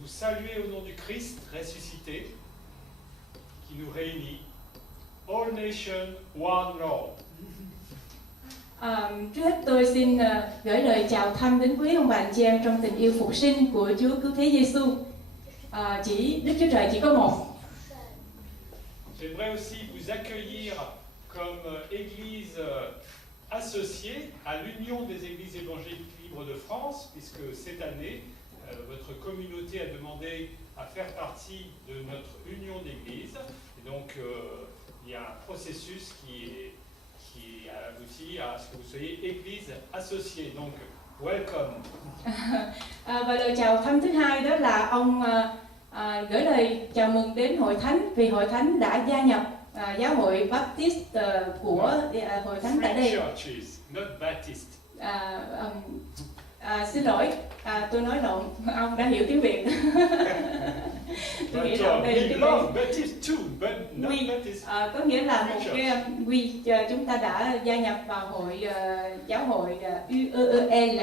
vous saluer au nom du Christ ressuscité qui nous réunit. All nations, one Lord. Trước hết tôi xin gửi lời chào thăm đến quý ông bà anh chị em trong tình yêu phục sinh của Chúa Cứu Thế Giêsu. Đức Chúa Trời chỉ có một. J'aimerais aussi vous accueillir comme église associée à l'Union des Églises évangéliques libres de France, puisque cette année, votre communauté a demandé à faire partie de notre union d'églises. Et donc, il y a un processus qui aboutit à ce que vous soyez église associée. Donc, welcome. Và lời chào thăm thứ hai đó là ông gửi lời chào mừng đến Hội Thánh vì Hội Thánh đã gia nhập giáo hội Baptist của Hội Thánh tại đây. Churches, not Baptist. Xin lỗi, tôi nói lộn, ông đã hiểu tiếng Việt. Tôi nghĩ là đây we love Baptist too, but not Baptist. Có nghĩa là một cái chúng ta đã gia nhập vào hội giáo hội UEL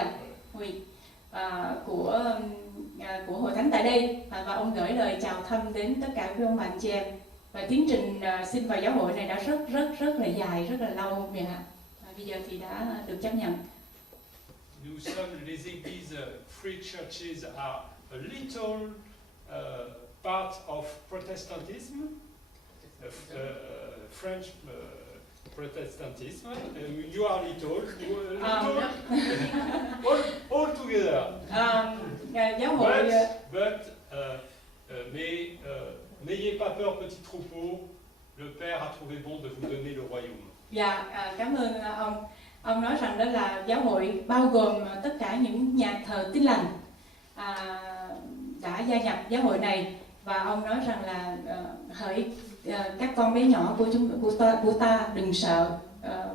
của Hội Thánh tại đây, và ông gửi lời chào thăm đến tất cả quý ông bà anh chị em. Và tiến trình xin vào giáo hội này đã rất là dài, rất là lâu rồi ạ. Bây giờ thì đã được chấp nhận. Nous sommes les églises free churches are a little part of Protestantism, French Protestantism. You are little all together. Giáo hội. Mais n'ayez pas peur, petit troupeau. Le Père a trouvé bon de vous donner le royaume. Dạ, cảm ơn ông. Ông nói rằng đó là giáo hội bao gồm tất cả những nhà thờ Tin Lành đã gia nhập giáo hội này, và ông nói rằng là hỡi các con bé nhỏ của ta đừng sợ,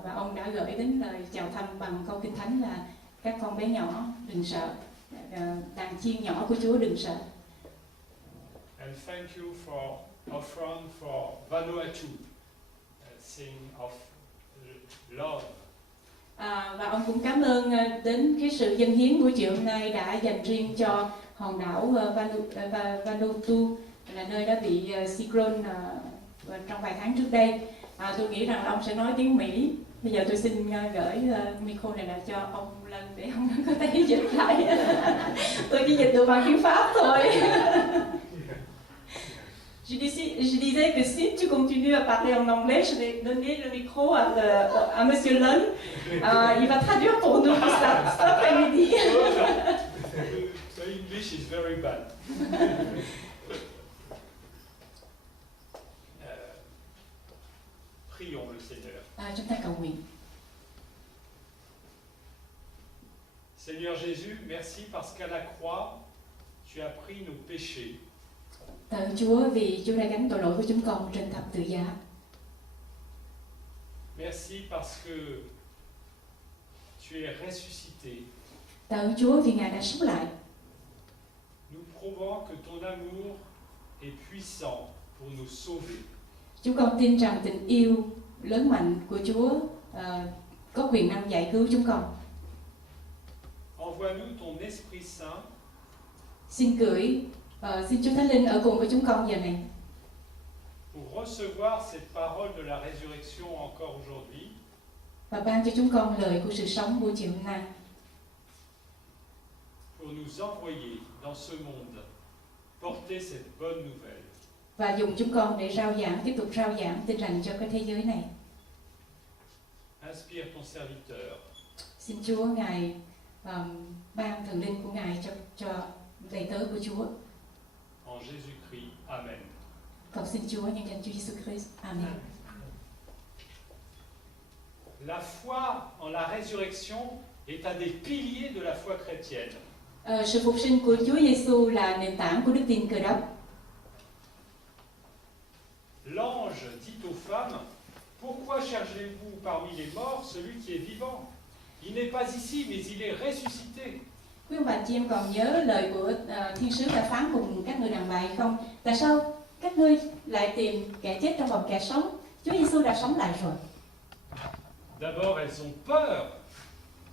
và ông đã gửi đến lời chào thăm bằng câu Kinh Thánh là các con bé nhỏ đừng sợ, đàn chiên nhỏ của Chúa đừng sợ. And thank you for offering for Vanuatu, sing of love. Và ông cũng cảm ơn đến cái sự dâng hiến buổi chiều hôm nay đã dành riêng cho hòn đảo Vanuatu, là nơi đã bị cyclone trong vài tháng trước đây. Tôi nghĩ rằng ông sẽ nói tiếng Mỹ. Bây giờ tôi xin gửi micro này là cho ông Lân để ông có thể dịch lại. Tôi chỉ dịch được bằng tiếng Pháp thôi. Je disais que si tu continues à parler en anglais, je vais donner le micro à Monsieur Lân. Il va traduire pour nous cet après-midi. So English is very bad. Prions le Seigneur. Chúng ta cầu nguyện. Seigneur Jésus, merci parce qu'à la croix, tu as pris nos péchés. Tạ ơn Chúa vì Chúa đã gánh tội lỗi của chúng con trên thập tự giá. Merci parce que tu es ressuscité. Tạ ơn Chúa vì Ngài đã sống lại. Nous prouvons que ton amour est puissant pour nous sauver. Chúng con tin rằng tình yêu lớn mạnh của Chúa có quyền năng giải cứu chúng con. Envoie-nous ton Esprit Saint. Xin xin Chúa Thánh Linh ở cùng với chúng con giờ này. Pour recevoir cette parole de la résurrection encore aujourd'hui. Và ban cho chúng con lời của sự sống buổi chiều hôm nay. Pour nous envoyer dans ce monde, porter cette bonne nouvelle. Và dùng chúng con để tiếp tục rao giảng tin lành cho cái thế giới này. Inspire ton serviteur. Xin Chúa Ngài ban thần linh của Ngài cho đầy tớ của Chúa. En Jésus-Christ, Amen. Cầu xin Chúa nhân danh Chúa Giêsu Christ, Amen. La foi en la résurrection est un des piliers de la foi chrétienne. Sự phục sinh của Chúa Giêsu là nền tảng của đức tin Cơ Đốc. L'ange dit aux femmes: Pourquoi cherchez-vous parmi les morts celui qui est vivant? Il n'est pas ici, mais il est ressuscité. Quý ông bà chị em còn nhớ lời của thiên sứ đã phán cùng các người đàn bà hay không? Tại sao các ngươi lại tìm kẻ chết trong vòng kẻ sống? Chúa Giêsu đã sống lại rồi. D'abord, elles ont peur.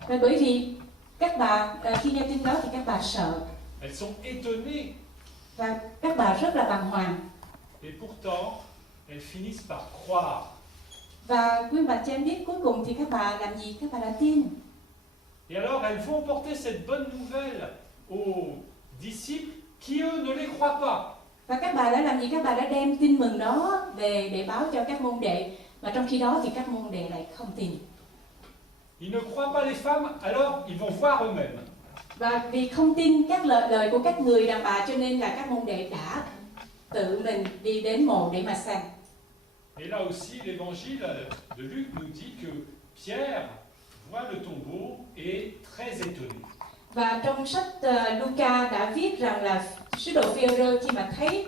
Và bởi vì các bà khi nghe tin đó thì các bà sợ. Elles sont étonnées. và các bà rất là bàng hoàng. Et pourtant, elles finissent par croire. Và quý bà chị em biết cuối cùng thì các bà làm gì? Các bà đã tin. Et alors, elles vont porter cette bonne nouvelle aux disciples qui, eux, ne les croient pas. Và các bà đã làm gì? Các bà đã đem tin mừng đó về để báo cho các môn đệ. Và trong khi đó thì các môn đệ lại không tin. Ils ne croient pas les femmes, alors ils vont voir eux-mêmes. Và vì không tin các lời của các người đàn bà cho nên là các môn đệ đã tự mình đi đến mồ để mà xem. Et là aussi, l'évangile de Luc nous dit que Pierre voit le tombeau et est très étonné. Và trong sách Luca đã viết rằng là sứ đồ Phi-e-rơ khi mà thấy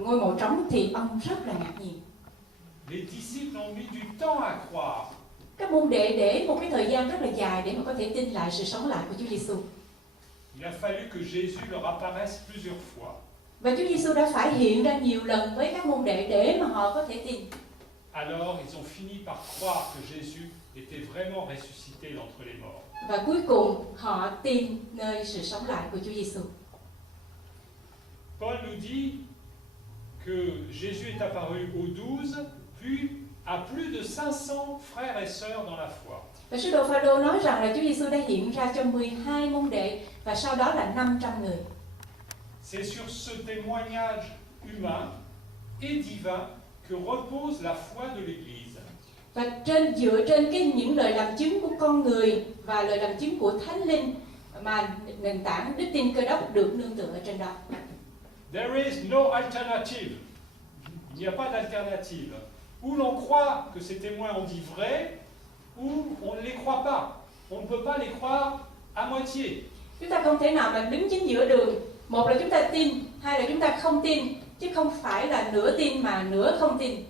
ngôi mộ trống thì ông rất là ngạc nhiên. Les disciples ont mis du temps à croire. Các môn đệ để một cái thời gian rất là dài để mà có thể tin lại sự sống lại của Chúa Giêsu. Il a fallu que Jésus leur apparaisse plusieurs fois. Và Chúa Giêsu đã phải hiện ra nhiều lần với các môn đệ để mà họ có thể tin. Alors ils ont fini par croire que Jésus était vraiment ressuscité d'entre les morts. Và cuối cùng họ tin nơi sự sống lại của Chúa Giêsu. Paul nous dit que Jésus est apparu aux 12, puis à plus de 500 frères et sœurs dans la foi. Và sứ đồ Phao-lô nói rằng là Chúa Giêsu đã hiện ra cho 12 môn đệ và sau đó là 500 người. C'est sur ce témoignage humain et divin que repose la foi de l'Église. Và dựa trên những lời làm chứng của con người và lời làm chứng của Thánh Linh mà nền tảng đức tin Cơ Đốc được nương tựa ở trên đó. There is no alternative. Il n'y a pas d'alternative. Ou l'on croit que ces témoins ont dit vrai, ou on ne les croit pas. On ne peut pas les croire à moitié. Chúng ta không thể nào mà đứng chính giữa đường. Một là chúng ta tin, hai là chúng ta không tin, chứ không phải là nửa tin mà nửa không tin.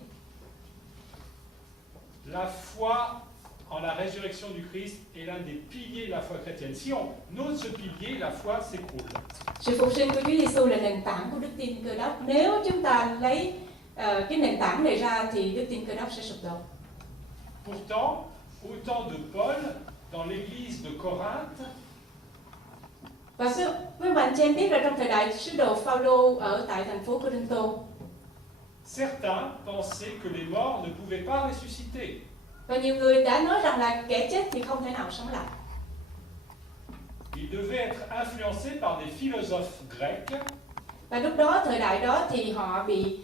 La foi en la résurrection du Christ est l'un des piliers de la foi chrétienne. Si on ôte ce pilier, la foi s'écroule. Sự phục sinh của Chúa Giêsu là nền tảng của đức tin Cơ Đốc. Nếu chúng ta lấy cái nền tảng này ra thì đức tin Cơ Đốc sẽ sụp đổ. Pourtant, au temps de Paul, dans l'église de Corinthe, Và quý bạn chị em biết là trong thời đại sứ đồ Phao-lô ở tại thành phố Cô-rinh-tô, certains pensaient que les morts ne pouvaient pas ressusciter. và nhiều người đã nói rằng là kẻ chết thì không thể nào sống lại. Ils devaient être influencés par des philosophes grecs Và lúc đó, thời đại đó thì họ bị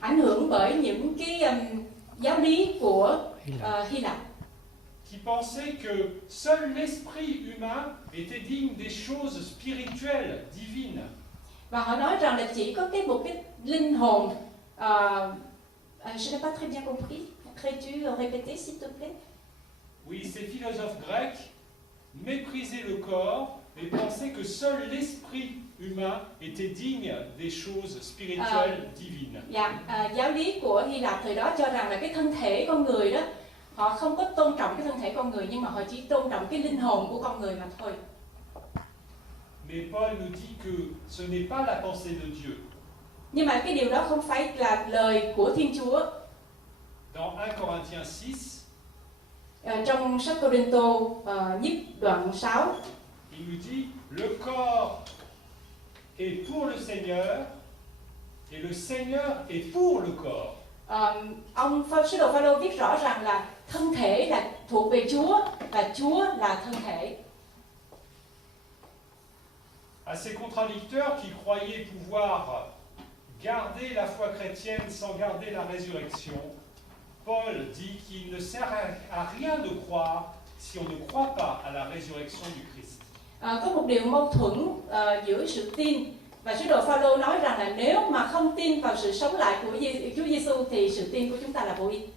ảnh hưởng bởi những cái giáo lý của Hy Lạp. qui pensaient que seul l'esprit humain était digne des choses spirituelles, divines. Và họ nói rằng là chỉ có một cái linh hồn. Je n'ai pas très bien compris. Peux-tu répéter s'il te plaît? Oui, ces philosophes grecs méprisaient le corps et pensaient que seul l'esprit humain était digne des choses spirituelles, divines. Dạ, giáo lý của Hy Lạp thời đó cho rằng là cái thân thể con người đó, họ không có tôn trọng cái thân thể con người nhưng mà họ chỉ tôn trọng cái linh hồn của con người mà thôi. Mais Paul nous dit que ce n'est pas la pensée de Dieu. Nhưng mà cái điều đó không phải là lời của Thiên Chúa. Dans 1 Corinthiens 6, Trong sách Cô-rinh-tô nhất đoạn 6, il nous dit le corps est pour le Seigneur et le Seigneur est pour le corps. Sứ đồ Phao-lô viết rõ ràng là thân thể là thuộc về Chúa và Chúa là thân thể. À ces contradicteurs qui croyaient pouvoir garder la foi chrétienne sans garder la résurrection, Paul dit qu'il ne sert à rien de croire si on ne croit pas à la résurrection du Christ. Có một điều mâu thuẫn giữa sự tin và sứ đồ Phao-lô nói rằng là nếu mà không tin vào sự sống lại của Chúa Giêsu thì sự tin của chúng ta là vô ích.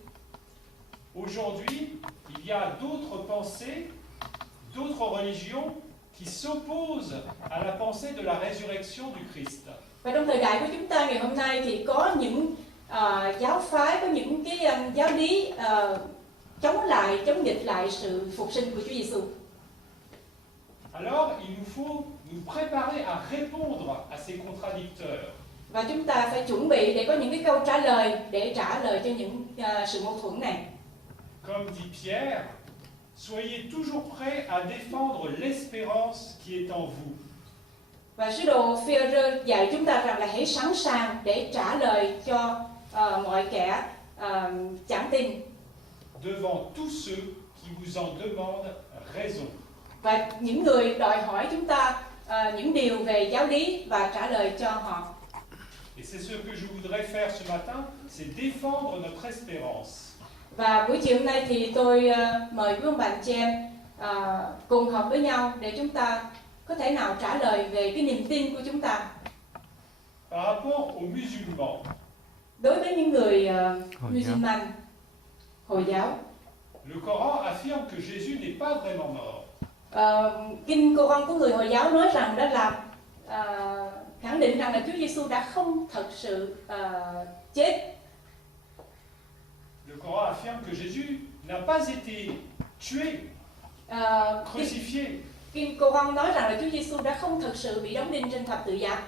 Aujourd'hui, il y a d'autres pensées, d'autres religions qui s'opposent à la pensée de la résurrection du Christ. Và trong thời đại của chúng ta ngày hôm nay thì có những giáo phái, có những cái giáo lý chống nghịch lại sự phục sinh của Chúa Giêsu. Alors, il nous faut nous préparer à répondre à ces contradicteurs. Và chúng ta phải chuẩn bị để có những cái câu trả lời để trả lời cho những sự mâu thuẫn này. Comme dit Pierre, soyez toujours prêts à défendre l'espérance qui est en vous. Và sứ đồ Phi-e-rơ dạy chúng ta rằng là hãy sẵn sàng để trả lời cho mọi kẻ chẳng tin. Devant tous ceux qui vous en demandent raison. Và những người đòi hỏi chúng ta những điều về giáo lý và trả lời cho họ. Et c'est ce que je voudrais faire ce matin, c'est défendre notre espérance. Và buổi chiều hôm nay thì tôi mời quý ông bà anh chị em cùng học với nhau để chúng ta có thể nào trả lời về cái niềm tin của chúng ta. Par rapport aux musulmans, Đối với những người musulman, Hồi giáo, le Coran affirme que Jésus n'est pas vraiment mort. Kinh Cô-răng của người Hồi giáo nói rằng đó là khẳng định rằng là Chúa Giêsu đã không thật sự chết. Le Coran affirme que Jésus n'a pas été tué, crucifié, Kinh Cô-răng nói rằng là Chúa Giêsu đã không thật sự bị đóng đinh trên thập tự giá.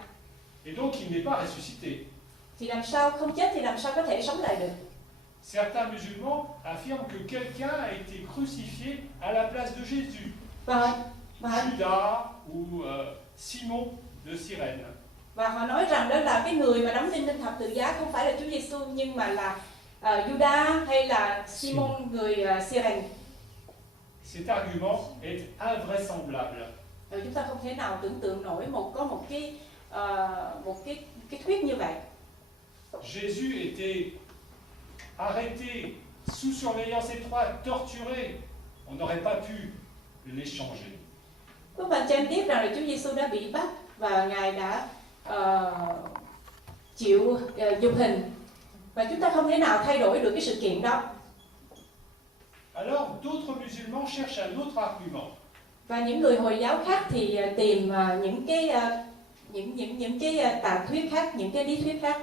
et donc il n'est pas ressuscité. Thì làm sao không chết thì làm sao có thể sống lại được? Certains musulmans affirment que quelqu'un a été crucifié à la place de Jésus. Và Judas ou Simon de Cyrène. Và họ nói rằng đó là cái người mà đóng đinh trên thập tự giá không phải là Chúa Giêsu nhưng mà là Judas hay là Simon người Cyrène. Cet argument est invraisemblable. Chúng ta không thể nào tưởng tượng nổi có một cái thuyết như vậy. Jésus était arrêté, sous surveillance étroite, torturé. On n'aurait pas pu l'échanger. Các bạn cho em biết rằng là Chúa Giêsu đã bị bắt và Ngài đã chịu nhục hình và chúng ta không thể nào thay đổi được cái sự kiện đó. Alors, d'autres musulmans cherchent un autre argument. Và những người Hồi giáo khác thì tìm những cái tà thuyết khác, những cái lý thuyết khác.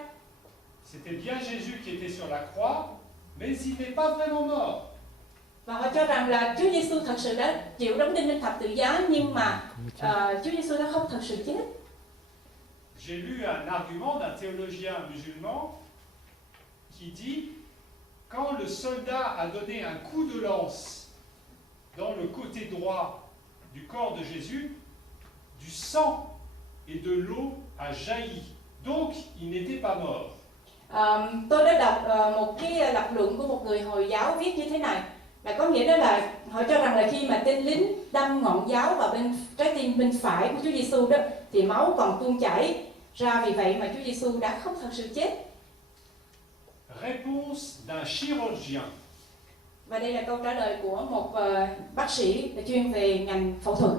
C'était bien Jésus qui était sur la croix, mais il n'est pas vraiment mort. Và họ cho rằng là Chúa Giêsu thật sự đã chịu đóng đinh lên thập tự giá nhưng mà Chúa Giêsu đã không thật sự chết. J'ai lu un argument d'un théologien musulman qui dit quand le soldat a donné un coup de lance dans le côté droit du corps de Jésus, du sang et de l'eau a jailli. Donc, il n'était pas mort. Tôi đã đọc một cái lập luận của một người Hồi giáo viết như thế này, là có nghĩa đó là họ cho rằng là khi mà tên lính đâm ngọn giáo vào bên trái tim bên phải của Chúa Giêsu đó thì máu còn tuôn chảy ra, vì vậy mà Chúa Giêsu đã không thật sự chết. Réponse d'un chirurgien. Và đây là câu trả lời của một bác sĩ chuyên về ngành phẫu thuật.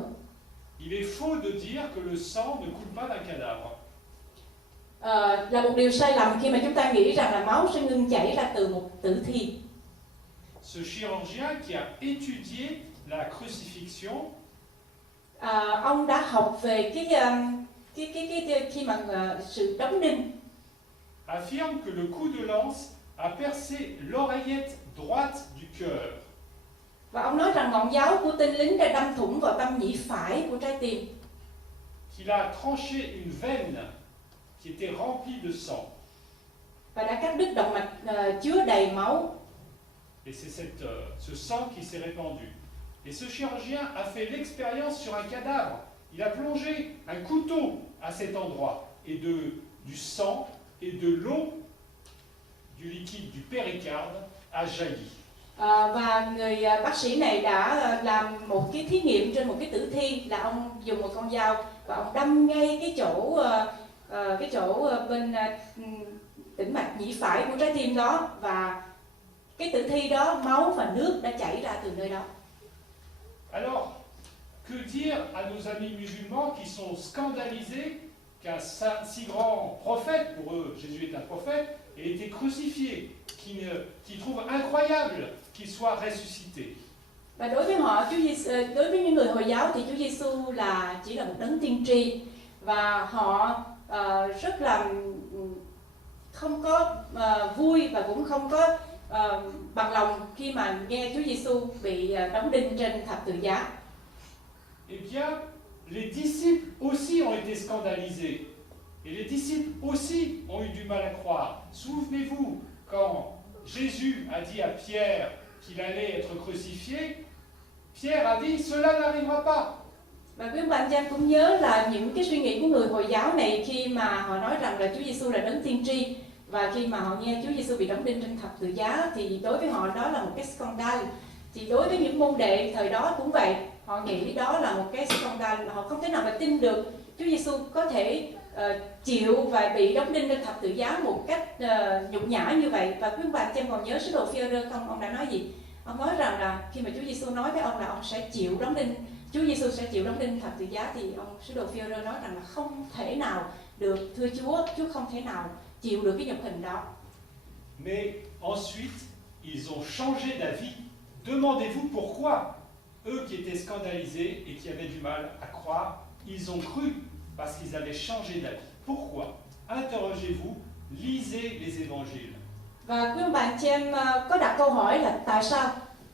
Il est faux de dire que le sang ne coule pas d'un cadavre. Là một điều sai lầm khi mà chúng ta nghĩ rằng là máu sẽ ngưng chảy ra từ một tử thi. Ce chirurgien qui a étudié la crucifixion Ông đã học về khi mà sự đóng đinh. affirme que le coup de lance a percé l'oreillette droite du cœur. Và ông nói rằng ngọn giáo của tên lính đã đâm thủng vào tâm nhĩ phải của trái tim. Qu'il a tranché une veine qui était remplie de sang. Và đã cắt đứt động mạch chứa đầy máu. Et c'est ce sang qui s'est répandu. Et ce chirurgien a fait l'expérience sur un cadavre. Il a plongé un couteau à cet endroit et du sang et de l'eau, du liquide du péricarde a jailli. Và người bác sĩ này đã làm một cái thí nghiệm trên một cái tử thi, là ông dùng một con dao và ông đâm ngay cái chỗ bên tĩnh mạch nhĩ phải của trái tim đó, và cái tử thi đó máu và nước đã chảy ra từ nơi đó. Alors, que dire à nos amis musulmans qui sont scandalisés qu'un si grand prophète, pour eux Jésus est un prophète, ait été crucifié, qui trouvent incroyable qu'il soit ressuscité. Và đối với họ, đối với những người Hồi giáo thì Chúa Giêsu chỉ là một đấng tiên tri, và họ rất là không có vui và cũng không có bằng lòng khi mà nghe Chúa Giêsu bị đóng đinh trên thập tự giá. Eh bien, les disciples aussi ont été scandalisés. Et les disciples aussi ont eu du mal à croire. Souvenez-vous, quand Jésus a dit à Pierre qu'il allait être crucifié, Pierre a dit « Cela n'arrivera pas ». Và quý ông bà anh chị em cũng nhớ là những cái suy nghĩ của người Hồi giáo này khi mà họ nói rằng là Chúa Giêsu là đấng tiên tri, và khi mà họ nghe Chúa Giêsu bị đóng đinh trên thập tự giá thì đối với họ đó là một cái scandal. Thì đối với những môn đệ thời đó cũng vậy, họ nghĩ đó là một cái scandal, họ không thể nào mà tin được Chúa Giêsu có thể chịu và bị đóng đinh lên thập tự giá một cách nhục nhã như vậy. Và quý ông bà anh chị em còn nhớ sứ đồ Phi-e-rơ không? Ông đã nói gì? Ông nói rằng là khi mà Chúa Giêsu nói với ông là ông sẽ chịu đóng đinh, Chúa Giêsu sẽ chịu đóng đinh thập tự giá, thì ông sứ đồ Phi-e-rơ nói rằng là không thể nào được, thưa Chúa không thể nào chịu được cái nhục hình đó. Mais ensuite, ils ont changé d'avis. Demandez-vous pourquoi? Eux qui étaient scandalisés et qui avaient du mal à croire, ils ont cru parce qu'ils avaient changé d'avis. Pourquoi? Interrogez-vous, lisez les évangiles. Và quý ông bà anh chị em có đặt câu hỏi là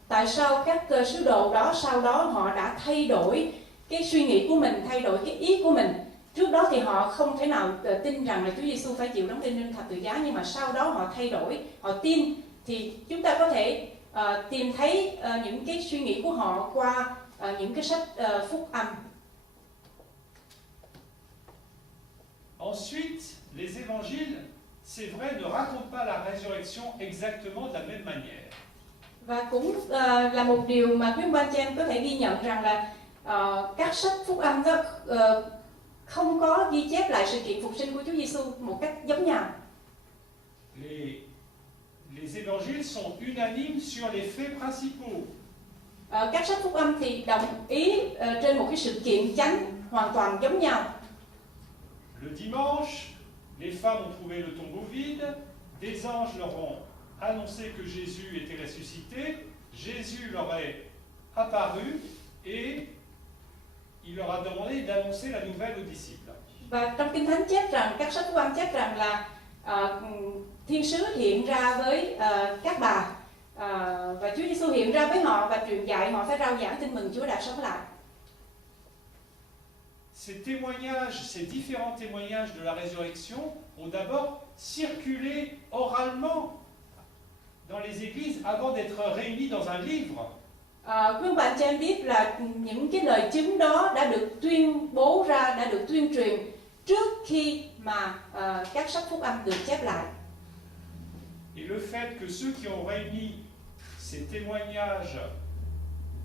tại sao các sứ đồ đó sau đó họ đã thay đổi cái suy nghĩ của mình, thay đổi cái ý của mình. Trước đó thì họ không thể nào tin rằng là Chúa Giêsu phải chịu đóng đinh trên thập tự giá, nhưng mà sau đó họ thay đổi, họ tin. Thì chúng ta có thể tìm thấy những cái suy nghĩ của họ qua những cái sách phúc âm. Ensuite, les évangiles, c'est vrai, ne racontent pas la résurrection exactement de la même manière. Và cũng là một điều mà quý ông bà anh chị em có thể ghi nhận rằng là các sách phúc âm đó không có ghi chép lại sự kiện phục sinh của Chúa Giêsu một cách giống nhau. Les évangiles sont unanimes sur les faits principaux. Các sách phúc âm thì đồng ý trên một cái sự kiện chánh hoàn toàn giống nhau. Le dimanche, les femmes ont trouvé le tombeau vide, des anges leur ont annoncé que Jésus était ressuscité, Jésus leur est apparu et il leur a demandé d'annoncer la nouvelle aux disciples. Và trong Kinh Thánh chép rằng, các sách phúc âm chép rằng là thiên sứ hiện ra với các bà và Chúa Giêsu hiện ra với họ và truyền dạy họ phải rao giảng tin mừng Chúa đã sống lại. Ces témoignages, ces différents témoignages de la résurrection ont d'abord circulé oralement dans les églises avant d'être réunis dans un livre. Quý ông bà anh chị em biết là những cái lời chứng đó đã được tuyên bố ra, đã được tuyên truyền trước khi mà các sách phúc âm được chép lại. Et le fait que ceux qui ont réuni ces témoignages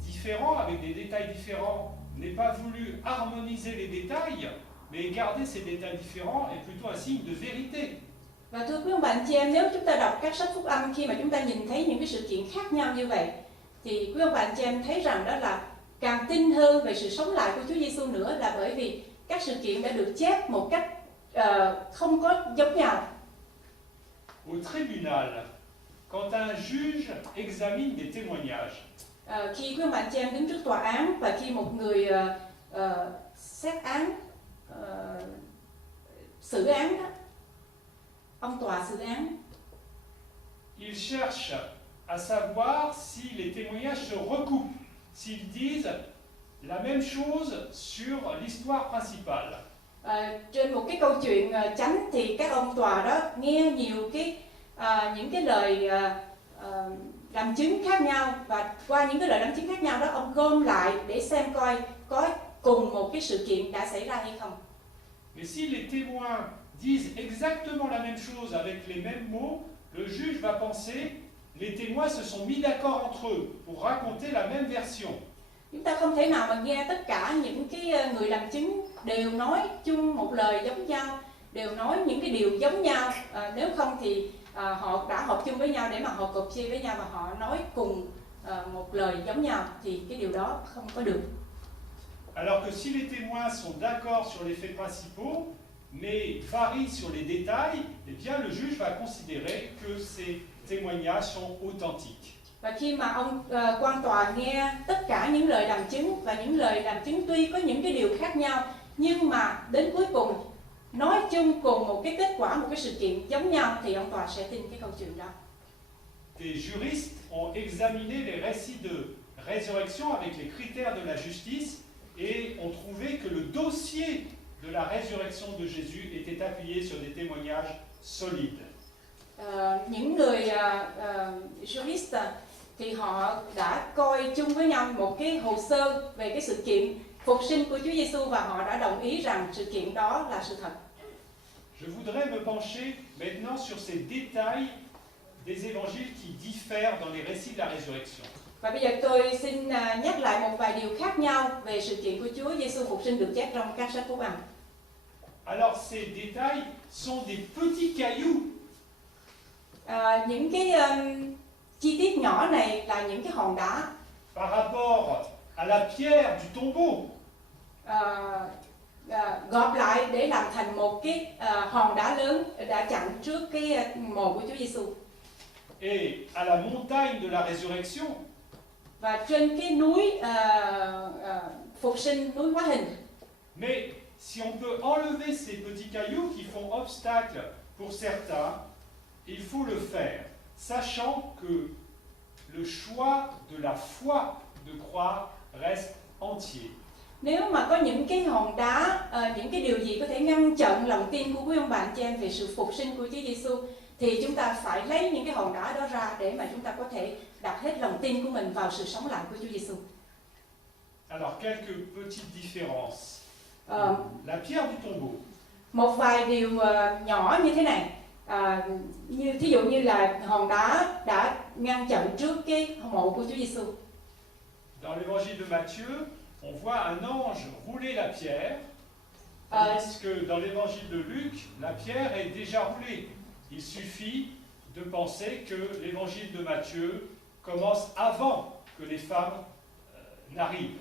différents, avec des détails différents, n'aient pas voulu harmoniser les détails, mais garder ces détails différents est plutôt un signe de vérité. Và thưa quý ông bà anh chị em, nếu chúng ta đọc các sách phúc âm, khi mà chúng ta nhìn thấy những cái sự kiện khác nhau như vậy, thì quý ông bà anh chị em thấy rằng đó là càng tin hơn về sự sống lại của Chúa Giêsu nữa, là bởi vì các sự kiện đã được chép một cách không có giống nhau. Au tribunal, quand un juge examine des témoignages, khi quý ông bà anh chị em đứng trước tòa án và khi một người xét án, xử án đó, ông tòa xử án, il cherche à savoir si les témoignages se recoupent, s'ils disent la même chose sur l'histoire principale. Trên một cái câu chuyện chánh thì các ông tòa đó nghe nhiều những cái lời làm chứng khác nhau, và qua những cái lời làm chứng khác nhau đó ông gom lại để xem coi có cùng một cái sự kiện đã xảy ra hay không. Mais si les témoins disent exactement la même chose avec les mêmes mots, le juge va penser les témoins se sont mis d'accord entre eux pour raconter la même version. Chúng ta không thể nào mà nghe tất cả những cái người làm chứng đều nói chung một lời giống nhau, đều nói những cái điều giống nhau. Nếu không thì họ đã họp chung với nhau để mà họ copy chia với nhau và họ nói cùng một lời giống nhau, thì cái điều đó không có được. Alors que si les témoins sont d'accord sur les faits principaux, mais varient sur les détails, eh bien le juge va considérer que ces témoignages sont authentiques. Và khi mà ông quan tòa nghe tất cả những lời làm chứng, và những lời làm chứng tuy có những cái điều khác nhau nhưng mà đến cuối cùng nói chung cùng một cái kết quả, một cái sự kiện giống nhau, thì ông tòa sẽ tin cái câu chuyện đó. Des juristes ont examiné les récits de résurrection avec les critères de la justice et ont trouvé que le dossier de la résurrection de Jésus était appuyé sur des témoignages solides. Những người jurist thì họ đã coi chung với nhau một cái hồ sơ về cái sự kiện, phục sinh của Chúa Giêsu và họ đã đồng ý rằng sự kiện đó là sự thật. Je voudrais me pencher maintenant sur ces détails des évangiles qui diffèrent dans les récits de la résurrection. Và bây giờ tôi xin nhắc lại một vài điều khác nhau về sự kiện của Chúa Giêsu phục sinh được chép trong các sách Phúc Âm. Alors ces détails sont des petits cailloux. Những cái chi tiết nhỏ này là những cái hòn đá Par rapport à la pierre du tombeau. gộp lại để làm thành một cái hòn đá lớn đã chặn trước cái mồ của Chúa Giêsu. Et à la montagne de la résurrection. Và trên cái núi phục sinh, núi hóa hình. Mais si on peut enlever ces petits cailloux qui font obstacle pour certains, il faut le faire, sachant que le choix de la foi de croire reste entier. Nếu mà có những cái hòn đá, những cái điều gì có thể ngăn chặn lòng tin của quý ông bạn chị em về sự phục sinh của Chúa Giêsu, thì chúng ta phải lấy những cái hòn đá đó ra để mà chúng ta có thể đặt hết lòng tin của mình vào sự sống lại của Chúa Giêsu. Alors quelques petites différences. La pierre du tombeau. Một vài điều nhỏ như thế này, như thí dụ như là hòn đá đã ngăn chặn trước cái mộ của Chúa Giêsu. Dans l'évangile de Matthieu, on voit un ange rouler la pierre, tandis que dans l'évangile de Luc, la pierre est déjà roulée. Il suffit de penser que l'évangile de Matthieu commence avant que les femmes n'arrivent.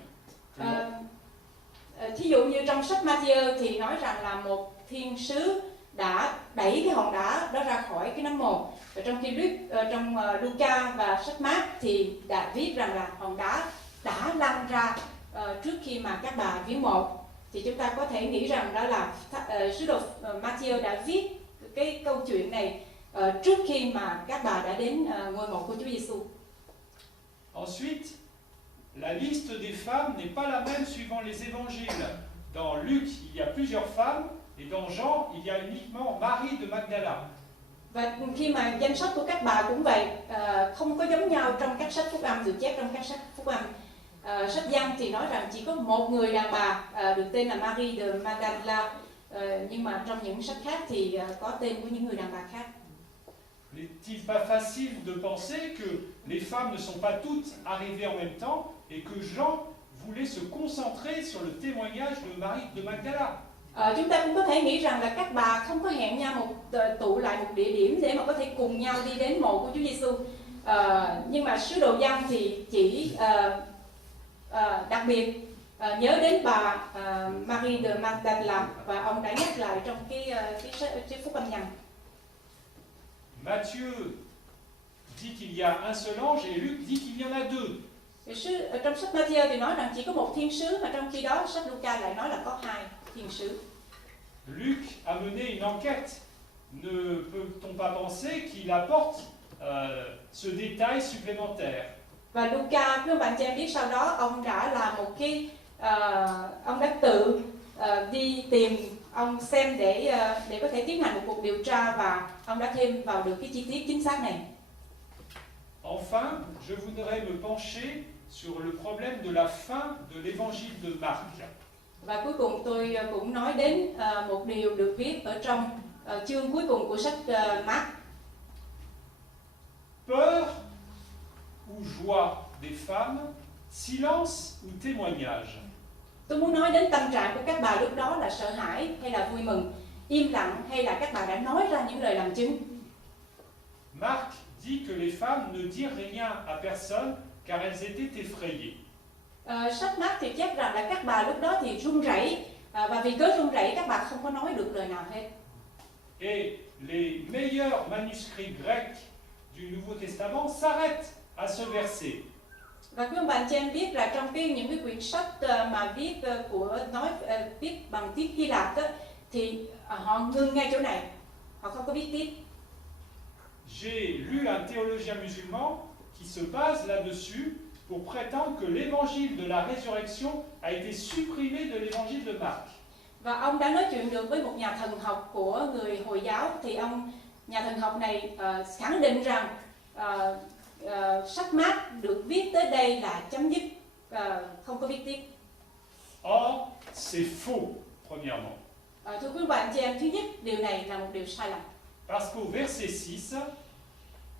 Thí dụ như trong sách Matthew thì nói rằng là một thiên sứ đã đẩy cái hòn đá đó ra khỏi cái nấm mồ. Và trong khi trong Luca và sách Mác thì đã viết rằng là hòn đá đã lăn ra trước khi mà các bà viếng mộ. Thì chúng ta có thể nghĩ rằng đó là sứ đồ Matthew đã viết cái câu chuyện này trước khi mà các bà đã đến ngôi mộ của Chúa Giêsu. Ensuite, la liste des femmes n'est pas la même suivant les évangiles. Dans Luc, il y a plusieurs femmes, et dans Jean, il y a uniquement Marie de Magdala. Và khi mà danh sách của các bà cũng vậy, không có giống nhau trong các sách Phúc Âm được chép trong các sách Phúc Âm. Sách Giăng thì nói rằng chỉ có một người đàn bà được tên là Marie de Magdala, nhưng mà trong những sách khác thì có tên của những người đàn bà khác. N'est-il pas facile de penser que les femmes ne sont pas toutes arrivées en même temps et que Jean voulait se concentrer sur le témoignage de Marie de Magdala? Chúng ta cũng có thể nghĩ rằng là các bà không có hẹn nhau tụ lại một địa điểm để mà có thể cùng nhau đi đến mộ của Chúa Giêsu. Nhưng mà sứ đồ Giăng thì chỉ đặc biệt nhớ đến bà Marie de Magdala và ông đã nhắc lại trong cái Phúc Âm Giăng. Matthieu dit qu'il y a un seul ange et Luc dit qu'il y en a deux. Trong sách Matthew thì nói rằng chỉ có một thiên sứ, mà trong khi đó sách Luca lại nói là có hai thiên sứ. Luc a mené une enquête. Ne peut-on pas penser qu'il apporte ce détail supplémentaire? Và Luca, các bạn cho em biết sau đó ông đã làm một cái, ông đã tự đi tìm, ông xem để có thể tiến hành một cuộc điều tra và ông đã thêm vào được cái chi tiết chính xác này. Enfin, je voudrais me pencher sur le problème de la fin de l'évangile de Marc. Và cuối cùng tôi cũng nói đến một điều được viết ở trong chương cuối cùng của sách Mark. Peur ou joie des femmes, silence ou témoignage. Tôi muốn nói đến tâm trạng của các bà lúc đó là sợ hãi hay là vui mừng, im lặng hay là các bà đã nói ra những lời làm chứng. Marc dit que les femmes ne dirent rien à personne car elles étaient effrayées. Sách Mark thì chép rằng là các bà lúc đó thì run rẩy, và vì cớ run rẩy các bà không có nói được lời nào hết. Et les meilleurs manuscrits grecs du Nouveau Testament s'arrêtent à ce verset. Và quý ông bạn cho em biết là trong những cái quyển sách mà viết viết bằng tiếng Hy Lạp đó, thì họ ngưng ngay chỗ này, họ không có viết tiếp. J'ai lu un théologien musulman qui se base là-dessus pour prétendre que l'évangile de la résurrection a été supprimé de l'évangile de Marc. Và ông đã nói chuyện được với một nhà thần học của người Hồi giáo, thì nhà thần học này khẳng định rằng sách Mark được viết tới đây là chấm dứt, không có viết tiếp. Or, c'est faux, premièrement. Thưa quý ông bà anh chị em, thứ nhất, điều này là một điều sai lầm. Parce qu'au verset 6,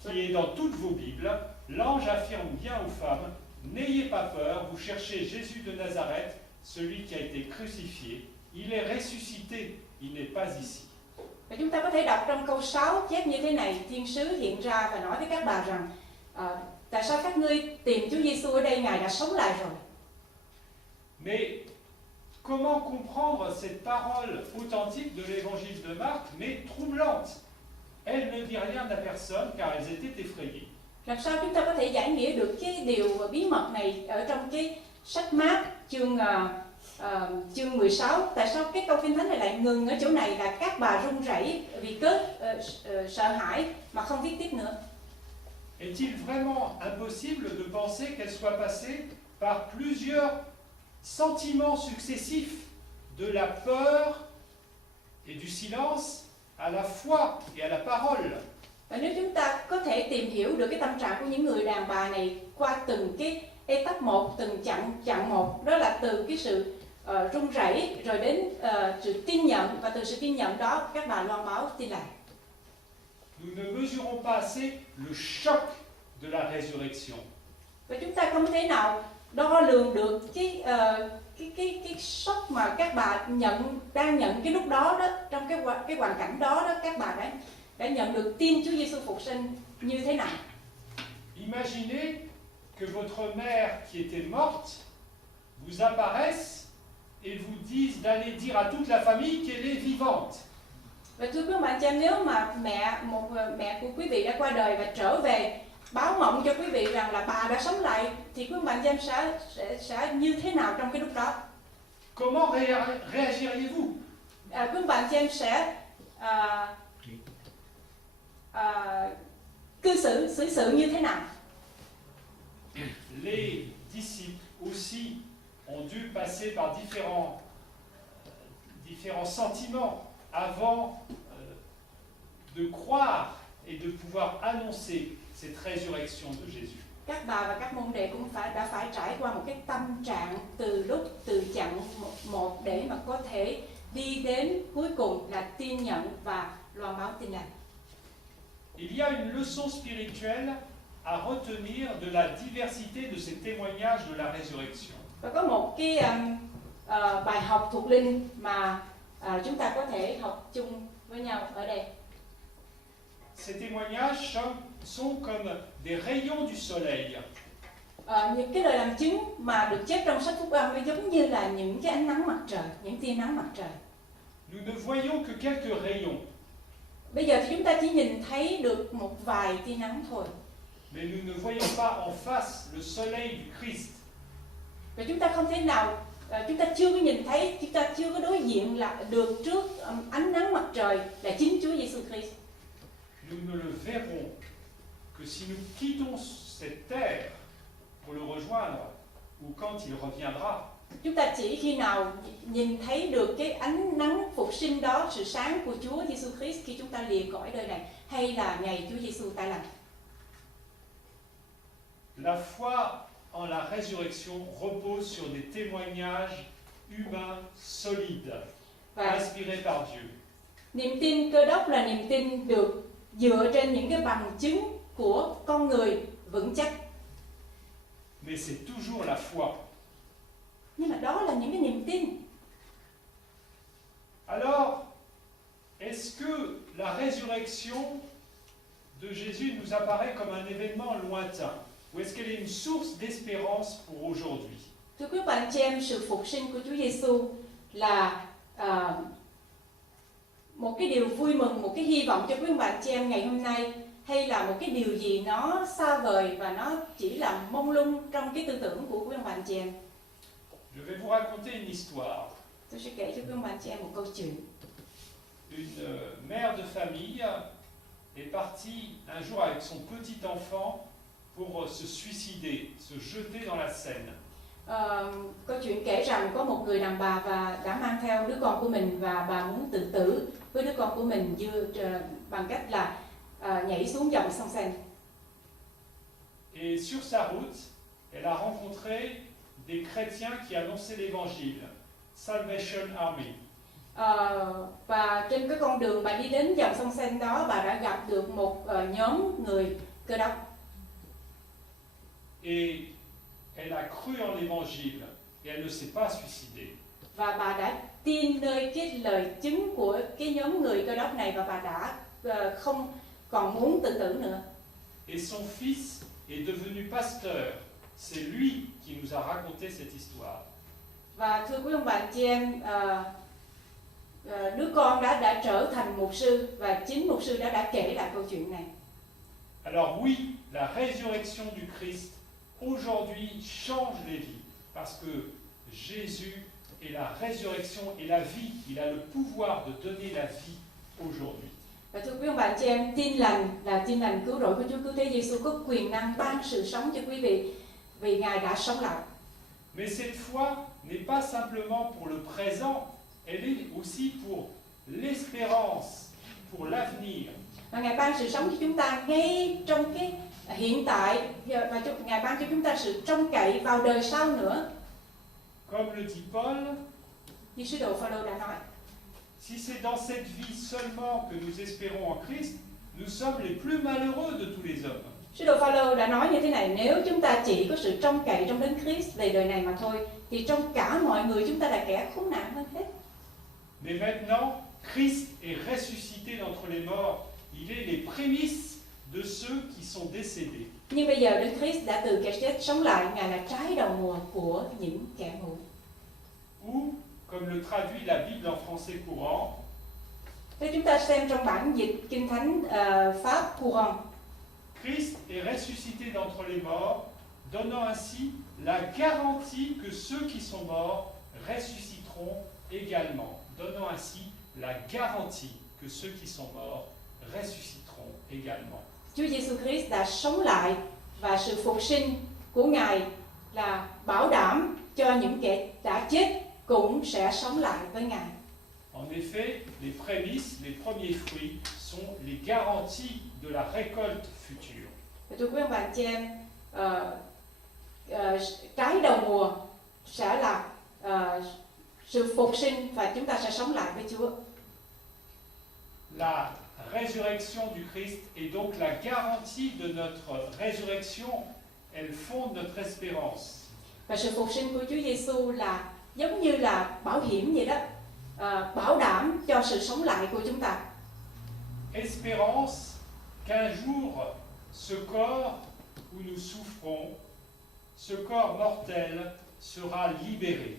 qui est dans toutes vos Bibles, l'ange affirme bien aux femmes, n'ayez pas peur, vous cherchez Jésus de Nazareth, celui qui a été crucifié. Il est ressuscité, il n'est pas ici. Và chúng ta có thể đọc trong câu 6 chép như thế này: thiên sứ hiện ra và nói với các bà rằng tại sao các ngươi tìm Chúa Giêsu ở đây, Ngài đã sống lại rồi. Mais comment comprendre cette parole authentique de l'évangile de Marc, mais troublante? Elle ne dit rien à personne car elles étaient effrayées. Làm sao chúng ta có thể giải nghĩa được cái điều bí mật này ở trong cái sách Mác chương 16? Tại sao cái câu Kinh Thánh này lại ngừng ở chỗ này là các bà run rẩy vì cớ sợ hãi mà không viết tiếp nữa? Est-il vraiment impossible de penser qu'elle soit passée par plusieurs sentiments successifs de la peur et du silence à la foi et à la parole? Và nếu chúng ta có thể tìm hiểu được cái tâm trạng của những người đàn bà này qua từng cái etap một, từng chặng một, đó là từ cái sự run rẩy rồi đến sự tin nhận, và từ sự tin nhận đó các bà loan báo tin lành. Nous ne mesurons pas assez le choc de la résurrection. Và chúng ta không thể nào đo lường được cái sốc mà các bà đang nhận cái lúc đó đó, trong cái hoàn cảnh đó đó, các bà đã nhận được tin Chúa Giêsu phục sinh như thế nào. Imaginez que votre mère qui était morte vous apparaisse et vous dise d'aller dire à toute la famille qu'elle est vivante. Và thưa quý bạn chị em, nếu mà một mẹ của quý vị đã qua đời và trở về báo mộng cho quý vị rằng là bà đã sống lại, thì quý bạn chị em sẽ như thế nào trong cái lúc đó? Comment réagiriez-vous? Quý bạn chị em sẽ cư xử sự như thế nào? Les disciples aussi ont dû passer par différents sentiments avant de croire et de pouvoir annoncer cette résurrection de Jésus. Các bà và các môn đệ cũng đã phải trải qua một cái tâm trạng từ chặng một để mà có thể đi đến cuối cùng là tin nhận và loan báo tin lành. Il y a une leçon spirituelle à retenir de la diversité de ces témoignages de la résurrection. Và có một cái bài học thuộc linh mà chúng ta có thể học chung với nhau ở đây. Ces témoignages sont comme des rayons du soleil. Những cái lời làm chứng mà được chép trong sách Phúc Âm giống như là những cái ánh nắng mặt trời, những tia nắng mặt trời. Nous ne voyons que quelques rayons. Bây giờ thì chúng ta chỉ nhìn thấy được một vài tia nắng thôi. Mais nous ne voyons pas en face le soleil du Christ. Và chúng ta không thể nào, chúng ta chưa có nhìn thấy, chúng ta chưa có đối diện là được trước ánh nắng mặt trời là chính Chúa Giêsu Christ. Nous ne le verrons que si nous quittons cette terre pour le rejoindre ou quand il reviendra. Chúng ta chỉ khi nào nhìn thấy được cái ánh nắng phục sinh đó, sự sáng của Chúa Giêsu Christ khi chúng ta lìa cõi đời này, hay là ngày Chúa Giêsu tái lâm. La foi en la résurrection repose sur des témoignages humains solides, inspirés par Dieu. Niềm tin Cơ Đốc là niềm tin được dựa trên những cái bằng chứng của con người vững chắc. Mais c'est toujours la foi. Nhưng mà đó là những cái niềm tin. Alors, est-ce que la résurrection de Jésus nous apparaît comme un événement lointain? Ou est-ce qu'elle est une source d'espérance pour aujourd'hui? Thưa quý bạn chị em, sự phục sinh của Chúa Giêsu là một cái điều vui mừng, một cái hy vọng cho quý bạn chị em ngày hôm nay, hay là một cái điều gì nó xa vời và nó chỉ là mông lung trong cái tư tưởng của quý bạn chị em? Je vais vous raconter une histoire. Tôi sẽ kể cho quý bạn chị em một câu chuyện. Une mère de famille est partie un jour avec son petit enfant pour se suicider, se jeter dans la Seine. Câu chuyện kể rằng có một người đàn bà và đã mang theo đứa con của mình, và bà muốn tự tử với đứa con của mình bằng cách là nhảy xuống dòng sông Seine. Et sur sa route, elle a rencontré des chrétiens qui annonçaient l'évangile. Salvation Army. Và trên cái con đường bà đi đến dòng sông Sen đó, bà đã gặp được một nhóm người Cơ Đốc. Et elle a cru en l'évangile et elle ne s'est pas suicidée. Và bà đã tin nơi cái lời chứng của cái nhóm người Cơ Đốc này, và bà đã không còn muốn tự tử nữa. Et son fils est devenu pasteur. C'est lui qui nous a raconté cette histoire. Và thưa quý ông bà chị em, đứa con đã trở thành mục sư, và chính mục sư đã kể lại câu chuyện này. Alors oui, la résurrection du Christ aujourd'hui change les vies, parce que Jésus est la résurrection et la vie. Il a le pouvoir de donner la vie aujourd'hui. Và thưa quý ông bà chị em, tin lành cứu rỗi của Chúa Cứu Thế Giêsu có quyền năng ban sự sống cho quý vị, vì Ngài đã sống lại. Mais cette foi n'est pas simplement pour le présent, elle est aussi pour l'espérance, pour l'avenir. Và Ngài ban sự sống cho chúng ta ngay trong cái hiện tại, và Ngài ban cho chúng ta sự trông cậy vào đời sau nữa. Comme le dit Paul, Như sứ đồ Phaolô đã nói, si c'est dans cette vie seulement que nous espérons en Christ, nous sommes les plus malheureux de tous les hommes. Sứ đồ Phaolô đã nói như thế này: nếu chúng ta chỉ có sự trông cậy trong Đấng Christ về đời này mà thôi, thì trong cả mọi người chúng ta là kẻ khốn nạn hơn hết. Mais maintenant, Christ est ressuscité d'entre les morts. Il est les prémices de ceux qui sont décédés. Nhưng bây giờ Đấng Christ đã từ kẻ chết sống lại, Ngài là trái đầu mùa của những kẻ mù. Ou, comme le traduit la Bible en français courant, Nếu chúng ta xem trong bản dịch Kinh Thánh Pháp courant, Christ est ressuscité d'entre les morts, donnant ainsi la garantie que ceux qui sont morts ressusciteront également. Donnant ainsi la garantie que ceux qui sont morts ressusciteront également. Chúa Giêsu Christ đã sống lại, và sự phục sinh của Ngài là bảo đảm cho những kẻ đã chết cũng sẽ sống lại với Ngài. En effet, les prémices, les premiers fruits sont les garanties de la récolte future. Và thưa quý ông bà chị em, trái đầu mùa sẽ là sự phục sinh, và chúng ta sẽ sống lại với Chúa. La résurrection du Christ est donc la garantie de notre résurrection. Elle fonde notre espérance. Và sự phục sinh của Chúa Giêsu là giống như là bảo hiểm vậy đó, bảo đảm cho sự sống lại của chúng ta. Espérance qu'un jour, ce corps où nous souffrons, ce corps mortel, sera libéré.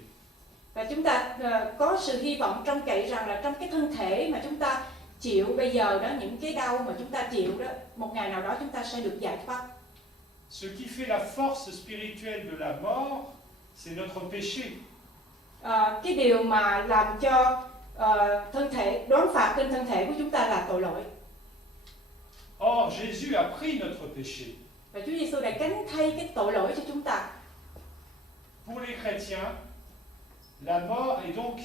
Và chúng ta có sự hy vọng trông cậy rằng là trong cái thân thể mà chúng ta chịu bây giờ đó, những cái đau mà chúng ta chịu đó, một ngày nào đó chúng ta sẽ được giải thoát. Ce qui fait la force spirituelle de la mort, c'est notre péché. Cái điều mà làm cho thân thể đón phạt trên thân thể của chúng ta là tội lỗi. Or, Jésus a pris notre péché. Và Chúa Giêsu đã gánh thay cái tội lỗi cho chúng ta. Pour les chrétiens, la mort est donc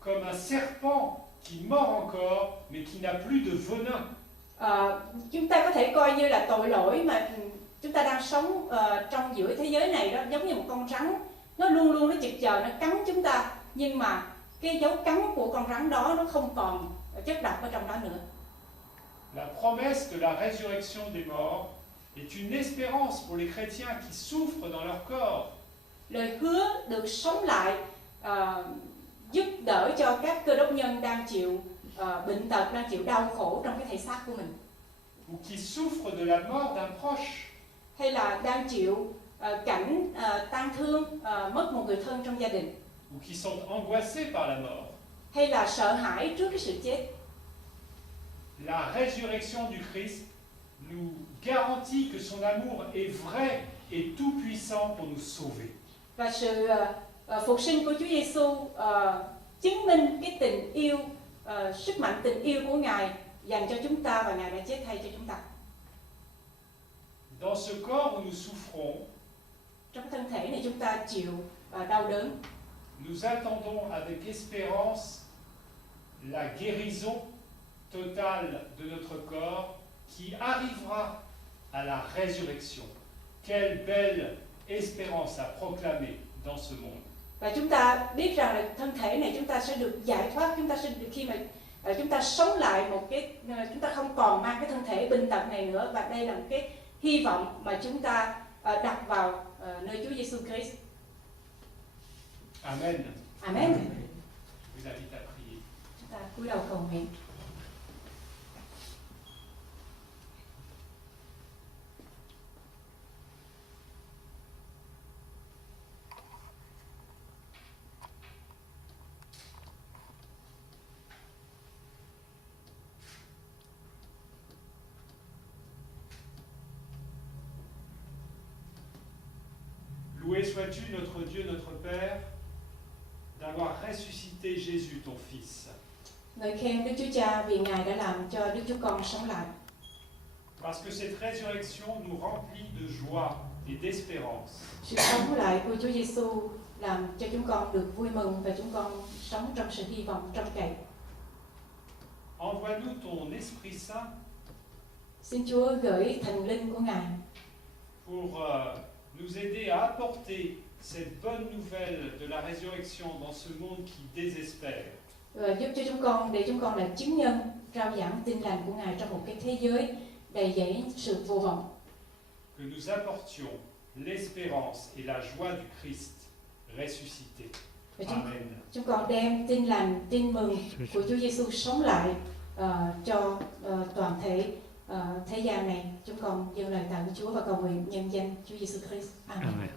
comme un serpent qui mord encore, mais qui n'a plus de venin. Chúng ta có thể coi như là tội lỗi mà chúng ta đang sống trong giữa thế giới này đó, giống như một con rắn, nó luôn luôn nó chực chờ nó cắn chúng ta, nhưng mà cái dấu cắn của con rắn đó nó không còn chất độc ở trong đó nữa. La promesse de la résurrection des morts est une espérance pour les chrétiens qui souffrent dans leur corps. Lời hứa được sống lại giúp đỡ cho các cơ đốc nhân đang chịu bệnh tật, đang chịu đau khổ trong cái thể xác của mình, Ou qui souffrent de la mort d'un proche. hay là đang chịu cảnh tang thương, mất một người thân trong gia đình, Ou qui sont angoissés par la mort. hay là sợ hãi trước cái sự chết. La résurrection du Christ nous garantit que son amour est vrai et tout-puissant pour nous sauver. Và sự phục sinh của Chúa Giêsu chứng minh cái tình yêu, sức mạnh tình yêu của Ngài dành cho chúng ta, và Ngài đã chết thay cho chúng ta. Dans ce corps où nous souffrons, Trong cái thân thể này chúng ta chịu đau đớn, nous attendons avec espérance la guérison totale de notre corps qui arrivera à la résurrection. Quelle belle espérance à proclamer dans ce monde. Và chúng ta biết rằng là thân thể này chúng ta sẽ được giải thoát, chúng ta sẽ được khi mà chúng ta sống lại một cái, chúng ta không còn mang cái thân thể bệnh tật này nữa, và đây là một cái hy vọng mà chúng ta đặt vào nơi Chúa Giêsu Christ. Amen. Amen. Je vous invite à prier. Chúng ta cúi đầu cầu nguyện. Loué sois-tu, notre Dieu, notre Père, d'avoir ressuscité Jésus, ton Fils. Ngợi khen Đức Chúa Cha vì Ngài đã làm cho Đức Chúa Con sống lại. Parce que cette résurrection nous remplit de joie et d'espérance. Sự sống lại của Chúa Giêsu làm cho chúng con được vui mừng và chúng con sống trong sự hy vọng trông cậy. Envoie-nous ton Esprit Saint Xin Chúa gửi thần linh của Ngài pour nous aider à apporter cette bonne nouvelle de la résurrection dans ce monde qui désespère. và giúp cho chúng con để chúng con là chứng nhân rao giảng tin lành của Ngài trong một cái thế giới đầy dẫy sự vô vọng. Que nous apportions l'espérance et la joie du Christ ressuscité. Và Amen. chúng con đem tin lành, tin mừng của Chúa Giêsu sống lại cho toàn thể thế gian này. Chúng con dâng lời tạ ơn Chúa và cầu nguyện nhân danh Chúa Giêsu Christ. Amen. Amen.